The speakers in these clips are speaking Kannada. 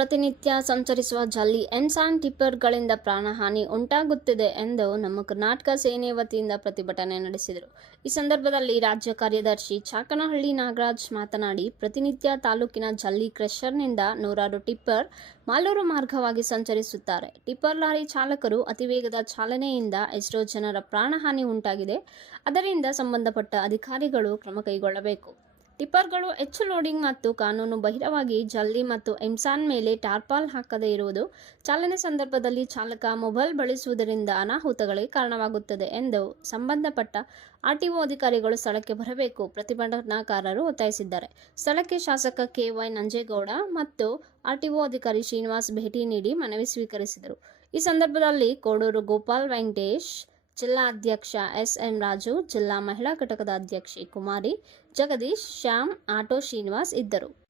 ಪ್ರತಿನಿತ್ಯ ಸಂಚರಿಸುವ ಜಲ್ಲಿ ಎನ್ಸಾನ್ ಟಿಪ್ಪರ್ಗಳಿಂದ ಪ್ರಾಣಹಾನಿ ಉಂಟಾಗುತ್ತಿದೆ ಎಂದು ನಮ್ಮ ಕರ್ನಾಟಕ ಸೇನೆ ವತಿಯಿಂದ ಪ್ರತಿಭಟನೆ ನಡೆಸಿದರು. ಈ ಸಂದರ್ಭದಲ್ಲಿ ರಾಜ್ಯ ಕಾರ್ಯದರ್ಶಿ ಚಾಕನಹಳ್ಳಿ ನಾಗರಾಜ್ ಮಾತನಾಡಿ, ಪ್ರತಿನಿತ್ಯ ತಾಲೂಕಿನ ಜಲ್ಲಿ ಕ್ರೆಷರ್ನಿಂದ ನೂರಾರು ಟಿಪ್ಪರ್ ಮಾಲೂರು ಮಾರ್ಗವಾಗಿ ಸಂಚರಿಸುತ್ತಾರೆ. ಟಿಪ್ಪರ್ ಲಾರಿ ಚಾಲಕರು ಅತಿವೇಗದ ಚಾಲನೆಯಿಂದ ಎಷ್ಟೋ ಜನರ ಪ್ರಾಣಹಾನಿ ಉಂಟಾಗಿದೆ. ಅದರಿಂದ ಸಂಬಂಧಪಟ್ಟ ಅಧಿಕಾರಿಗಳು ಕ್ರಮ ಕೈಗೊಳ್ಳಬೇಕು. ಟಿಪ್ಪರ್ಗಳು ಹೆಚ್ಚು ಲೋಡಿಂಗ್ ಮತ್ತು ಕಾನೂನು ಬಹಿರವಾಗಿ ಜಲ್ಲಿ ಮತ್ತು ಎಮ್ಸಾನ್ ಮೇಲೆ ಟಾರ್ಪಾಲ್ ಹಾಕದೇ ಇರುವುದು ಚಾಲನೆ ಸಂದರ್ಭದಲ್ಲಿ ಚಾಲಕ ಮೊಬೈಲ್ ಬಳಸುವುದರಿಂದ ಅನಾಹುತಗಳಿಗೆ ಕಾರಣವಾಗುತ್ತದೆ ಎಂದು ಸಂಬಂಧಪಟ್ಟ ಆರ್ಟಿಒ ಅಧಿಕಾರಿಗಳು ಸ್ಥಳಕ್ಕೆ ಬರಬೇಕು, ಪ್ರತಿಭಟನಾಕಾರರು ಒತ್ತಾಯಿಸಿದ್ದಾರೆ. ಸ್ಥಳಕ್ಕೆ ಶಾಸಕ ಕೆವೈ ನಂಜೇಗೌಡ ಮತ್ತು ಆರ್ಟಿಒ ಅಧಿಕಾರಿ ಶ್ರೀನಿವಾಸ್ ಭೇಟಿ ನೀಡಿ ಮನವಿ ಸ್ವೀಕರಿಸಿದರು. ಈ ಸಂದರ್ಭದಲ್ಲಿ ಕೋಡೂರು ಗೋಪಾಲ್ ವೆಂಕಟೇಶ್ ಜಿಲ್ಲಾ ಅಧ್ಯಕ್ಷ ಎಸ್ ಎಂ ರಾಜು, ಜಿಲ್ಲಾ ಮಹಿಳಾ ಘಟಕದ ಅಧ್ಯಕ್ಷೆ ಕುಮಾರಿ, ಜಗದೀಶ್ ಶ್ಯಾಮ್, ಆಟೋ ಶ್ರೀನಿವಾಸ್ ಇದ್ದರು.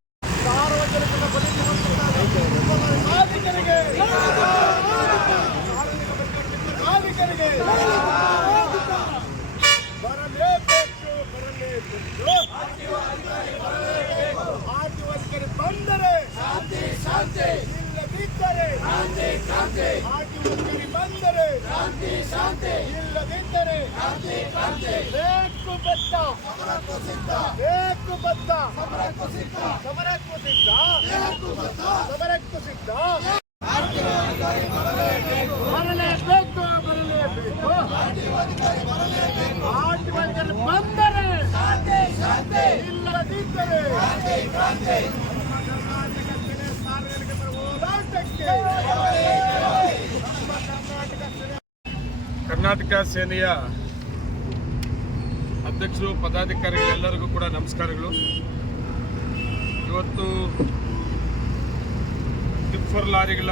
ಶಾಂತಿ ಆದಿವಾಸಿಗರು ಬಂದರೆ ಶಾಂತಿ ಶಾಂತಿ ಇಲ್ಲದಿದ್ದರೆ ಶಾಂತಿ ಶಾಂತಿ ಬೇಕು ಬದ್ಧ ಸಮರಕ್ಕೂ ಸಿದ್ಧ ಬೇಕು ಬದ್ಧ ಸಮರಕ್ಕೂ ಸಿದ್ಧ ಸಮರಕ್ಕೂ ಸಿದ್ಧ ಬೇಕು ಬದ್ಧ ಸಮರಕ್ಕೂ ಸಿದ್ಧ ಬರಲೇಬೇಕು ಬರಲೇಬೇಕು ಆದಿವಾಸಿಗರು ಬಂದರೆ ಶಾಂತಿ ಶಾಂತಿ ಇಲ್ಲದಿದ್ದರೆ ಕರ್ನಾಟಕ ಸೇನೆಯ ಅಧ್ಯಕ್ಷರು ಪದಾಧಿಕಾರಿಗಳೆಲ್ಲರಿಗೂ ಕೂಡ ನಮಸ್ಕಾರಗಳು. ಇವತ್ತು ಟಿಪ್ಪರ್ ಲಾರಿಗಳ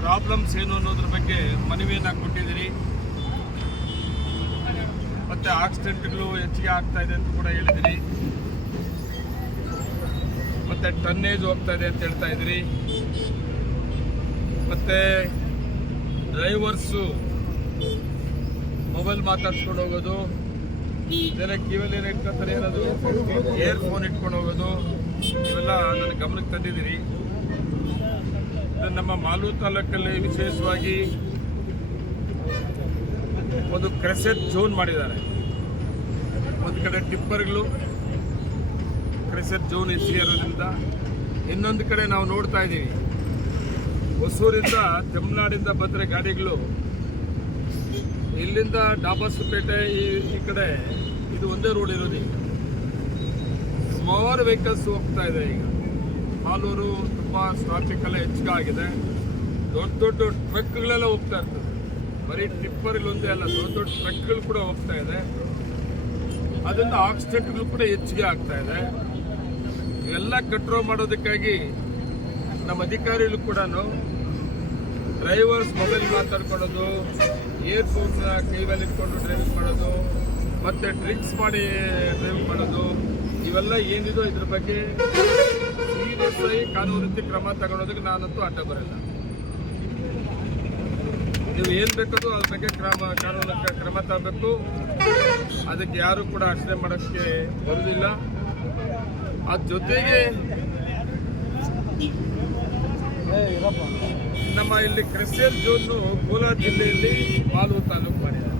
ಪ್ರಾಬ್ಲಮ್ಸ್ ಏನು ಅನ್ನೋದ್ರ ಬಗ್ಗೆ ಮನವಿಯನ್ನು ಕೊಟ್ಟಿದ್ದೀರಿ. ಮತ್ತು ಆಕ್ಸಿಡೆಂಟ್ಗಳು ಹೆಚ್ಚಿಗೆ ಆಗ್ತಾ ಇದೆ ಅಂತ ಕೂಡ ಹೇಳಿದಿರಿ ಮತ್ತು ಟನ್ನೇಜ್ ಹೋಗ್ತಾ ಇದೆ ಅಂತ ಹೇಳ್ತಾ ಇದ್ದೀರಿ. ಮತ್ತೆ ಡ್ರೈವರ್ಸು ಮೊಬೈಲ್ ಮಾತಾಡ್ಸ್ಕೊಂಡು ಹೋಗೋದು, ಬೇರೆ ಕಿವಿಯಲ್ಲಿ ಏನು ಇಟ್ಕೊತಾರೆ ಏನದು ಏರ್ ಫೋನ್ ಇಟ್ಕೊಂಡು ಹೋಗೋದು, ಇವೆಲ್ಲ ನನ್ನ ಗಮನಕ್ಕೆ ತಂದಿದ್ದೀರಿ. ನಮ್ಮ ಮಾಲೂರು ತಾಲೂಕಲ್ಲಿ ವಿಶೇಷವಾಗಿ ಒಂದು ಕ್ರೆಸೆಟ್ ಝೋನ್ ಮಾಡಿದ್ದಾರೆ. ಒಂದು ಕಡೆ ಟಿಪ್ಪರ್ಗಳು, ಕ್ರೆಸೆಟ್ ಝೋನ್ ಹೆಚ್ಚಿಗೆ ಇರೋದ್ರಿಂದ ಇನ್ನೊಂದು ಕಡೆ ನಾವು ನೋಡ್ತಾ ಇದ್ದೀವಿ. ಹೊಸೂರಿಂದ ತಮಿಳ್ನಾಡಿಂದ ಬಂದರೆ ಗಾಡಿಗಳು. ಇಲ್ಲಿಂದ ಡಾಬಾಸುಪೇಟೆ ಈ ಈ ಕಡೆ ಇದು ಒಂದೇ ರೋಡ್ ಇರೋದು ಈಗ. ಸುಮಾರು ವೆಹಿಕಲ್ಸ್ ಹೋಗ್ತಾ ಇದೆ ಈಗ. ಹಾಲೂರು ತುಂಬ ಟ್ರಾಫಿಕ್ ಎಲ್ಲ ಹೆಚ್ಚಿಗೆ ಆಗಿದೆ. ದೊಡ್ಡ ದೊಡ್ಡ ಟ್ರಕ್ಗಳೆಲ್ಲ ಹೋಗ್ತಾ ಇರ್ತದೆ. ಬರೀ ಟಿಪ್ಪರ್ ಒಂದೇ ಅಲ್ಲ, ದೊಡ್ಡ ದೊಡ್ಡ ಟ್ರಕ್ಗಳು ಕೂಡ ಹೋಗ್ತಾ ಇದೆ. ಅದರಿಂದ ಆಕ್ಸಿಡೆಂಟ್ಗಳು ಕೂಡ ಹೆಚ್ಚಿಗೆ ಆಗ್ತಾ ಇದೆ. ಇವೆಲ್ಲ ಕಂಟ್ರೋಲ್ ಮಾಡೋದಕ್ಕಾಗಿ ನಮ್ಮ ಅಧಿಕಾರಿಗಳು ಕೂಡ ಡ್ರೈವರ್ಸ್ ಮೊಬೈಲ್ ಮಾತಾಡ್ಕೊಳ್ಳೋದು ಏರ್ಪೋರ್ಟ್ನ ಕೈಯಲ್ಲಿ ಇಟ್ಕೊಂಡು ಡ್ರೈವಿಂಗ್ ಮಾಡೋದು, ಮತ್ತು ಡ್ರಿಂಕ್ಸ್ ಮಾಡಿ ಡ್ರೈವ್ ಮಾಡೋದು, ಇವೆಲ್ಲ ಏನಿದೋ ಇದ್ರ ಬಗ್ಗೆ ಸೀರಿಯಸ್ ಕಾನೂನು ರೀತಿ ಕ್ರಮ ತಗೊಳೋದಕ್ಕೆ ನಾನಂತೂ ಅಡ್ಡ ಬರಲ್ಲ. ನೀವು ಏನು ಬೇಕದು ಅದ್ರ ಬಗ್ಗೆ ಕ್ರಮ, ಕಾನೂನು ಕ್ರಮ ತಗೋಬೇಕು ಅದಕ್ಕೆ ಯಾರು ಕೂಡ ಅರ್ಚನೆ ಮಾಡೋಕ್ಕೆ ಬರೋದಿಲ್ಲ ಅದ್ರ ಜೊತೆಗೆ ನಮ್ಮ ಇಲ್ಲಿ ಕ್ರಿಸ್ಟಿಯನ್ ಝೋನ್ ಕೋಲಾರ ಜಿಲ್ಲೆಯಲ್ಲಿ ಮಾಲೂರು ತಾಲೂಕು ಮಾಡಿದ್ದಾರೆ.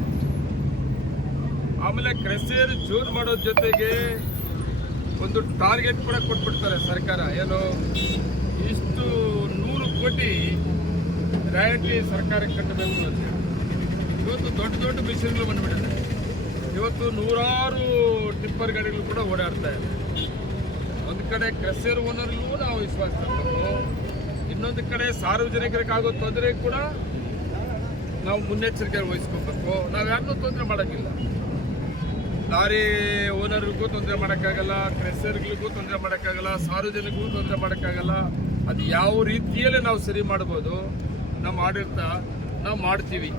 ಆಮೇಲೆ ಕ್ರಿಸ್ಟಿಯನ್ ಜೋನ್ ಮಾಡೋದ್ರ ಜೊತೆಗೆ ಒಂದು ಟಾರ್ಗೆಟ್ ಕೂಡ ಕೊಟ್ಬಿಡ್ತಾರೆ ಸರ್ಕಾರ. ಏನು, ಇಷ್ಟು ನೂರು ಕೋಟಿ ರಾಯಲ್ಟಿ ಸರ್ಕಾರಕ್ಕೆ ಕಟ್ಟಬೇಕು ಅಂತ. ಇವತ್ತು ದೊಡ್ಡ ದೊಡ್ಡ ಮಿಷನ್ಗಳು ಬಂದುಬಿಟ್ಟಿದೆ. ಇವತ್ತು ನೂರಾರು ಟಿಪ್ಪರ್ ಗಾಡಿಗಳು ಕೂಡ ಓಡಾಡ್ತಾ ಇದೆ. ಕಡೆ ಕ್ರೆಸರ್ ಓನರ್ಗೂ ನಾವು ವಿಶ್ವಾಸ ಇನ್ನೊಂದು ಕಡೆ ಸಾರ್ವಜನಿಕರಿಗಾಗೋ ತೊಂದರೆ ಕೂಡ ನಾವು ಮುನ್ನೆಚ್ಚರಿಕೆ ವಹಿಸ್ಕೋಬೇಕು. ನಾವು ಯಾರನ್ನೂ ತೊಂದರೆ ಮಾಡೋಕ್ಕಿಲ್ಲ. ಲಾರಿ ಓನರ್ಗೂ ತೊಂದರೆ ಮಾಡೋಕ್ಕಾಗಲ್ಲ ಕ್ರೆಸರ್ಗಳಿಗೂ ತೊಂದರೆ ಮಾಡೋಕ್ಕಾಗಲ್ಲ, ಸಾರ್ವಜನಿಕರಿಗೂ ತೊಂದರೆ ಮಾಡೋಕ್ಕಾಗಲ್ಲ. ಅದು ಯಾವ ರೀತಿಯಲ್ಲಿ ನಾವು ಸರಿ ಮಾಡ್ಬೋದು ನಮ್ಮ ಆಡಳಿತ ನಾವು ಮಾಡ್ತೀವಿ.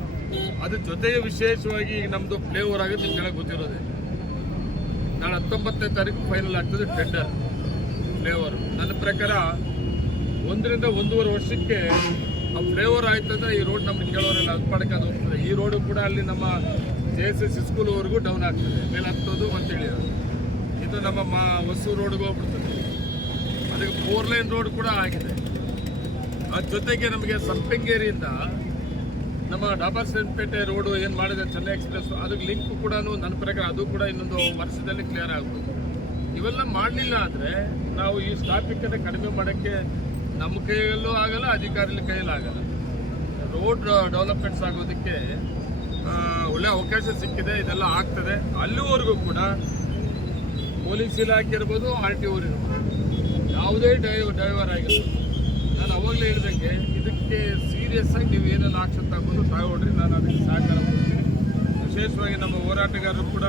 ಅದ್ರ ಜೊತೆಗೆ ವಿಶೇಷವಾಗಿ ಈಗ ನಮ್ಮದು ಫ್ಲೇವರ್ ಆಗುತ್ತೆ ನಿಮ್ಗೆಲ್ಲ ಗೊತ್ತಿರೋದೆ. ನಾಳೆ ಹತ್ತೊಂಬತ್ತನೇ ತಾರೀಕು ಫೈನಲ್ ಆಗ್ತದೆ ಟೆಂಡರ್ ಪ್ಲೇ ಓವರ್ ನನ್ನ ಪ್ರಕಾರ ಒಂದರಿಂದ ಒಂದೂವರೆ ವರ್ಷಕ್ಕೆ ಆ ಫ್ಲೇವರ್ ಆಯ್ತು ಅಂದ್ರೆ ಈ ರೋಡ್ ನಮ್ಗೆ ಕೆಲವರೆಲ್ಲ ಅದು ಪಡಕ್ಕೆ ಅದು ಹೋಗ್ತದೆ ಈ ರೋಡು ಕೂಡ ಅಲ್ಲಿ ನಮ್ಮ ಜೆ ಎಸ್ ಎಸ್ ಸ್ಕೂಲ್ವರೆಗೂ ಡೌನ್ ಆಗ್ತದೆ. ಮೇಲೆ ಹತ್ತೋದು ಅಂತೇಳಿ ಇದು ನಮ್ಮ ಮಾ ಹೊಸೂರು ರೋಡ್ಗೆ ಹೋಗ್ಬಿಡ್ತದೆ. ಅದಕ್ಕೆ ಫೋರ್ ಲೈನ್ ರೋಡ್ ಕೂಡ ಆಗಿದೆ. ಅದ್ರ ಜೊತೆಗೆ ನಮಗೆ ಸಂಪಂಗೇರಿಯಿಂದ ನಮ್ಮ ಡಾಬಾ ಸೇನ್ಪೇಟೆ ರೋಡು ಏನು ಮಾಡಿದೆ, ಚೆನ್ನೈ ಎಕ್ಸ್ಪ್ರೆಸ್ ಅದಕ್ಕೆ ಲಿಂಕ್ ಕೂಡ ನನ್ನ ಪ್ರಕಾರ ಅದು ಕೂಡ ಇನ್ನೊಂದು ವರ್ಷದಲ್ಲಿ ಕ್ಲಿಯರ್ ಆಗ್ಬೋದು ಇವೆಲ್ಲ ಮಾಡಲಿಲ್ಲ ಅಂದರೆ ನಾವು ಈ ಟ್ರಾಫಿಕ್ಕನ್ನು ಕಡಿಮೆ ಮಾಡೋಕ್ಕೆ ನಮ್ಮ ಕೈಯಲ್ಲೂ ಆಗಲ್ಲ, ಅಧಿಕಾರಿಗಳ ಕೈಯಲ್ಲೂ ಆಗಲ್ಲ. ರೋಡ್ ಡೆವಲಪ್ಮೆಂಟ್ಸ್ ಆಗೋದಕ್ಕೆ ಒಳ್ಳೆ ಅವಕಾಶ ಸಿಕ್ಕಿದೆ, ಇದೆಲ್ಲ ಆಗ್ತದೆ. ಅಲ್ಲಿವರೆಗೂ ಕೂಡ ಪೊಲೀಸ್ ಇಲಾಖೆ ಇರ್ಬೋದು, ಆರ್ ಟಿ ಓರ್ ಇರ್ಬೋದು. ಯಾವುದೇ ಡೈವ್ ಡ್ರೈವರ್ ಆಗಿರ್ಬೋದು. ನಾನು ಅವಾಗಲೇ ಹೇಳಿದಂಗೆ, ಇದಕ್ಕೆ ಸೀರಿಯಸ್ ಆಗಿ ನೀವು ಏನೇನು ಆಕ್ಷನ್ ತಗೊಂಡು ತಗೊಳ್ರಿ. ನಾನು ಅದಕ್ಕೆ ಸಹಕಾರ ಕೊಡ್ತೀನಿ. ವಿಶೇಷವಾಗಿ ನಮ್ಮ ಹೋರಾಟಗಾರರು ಕೂಡ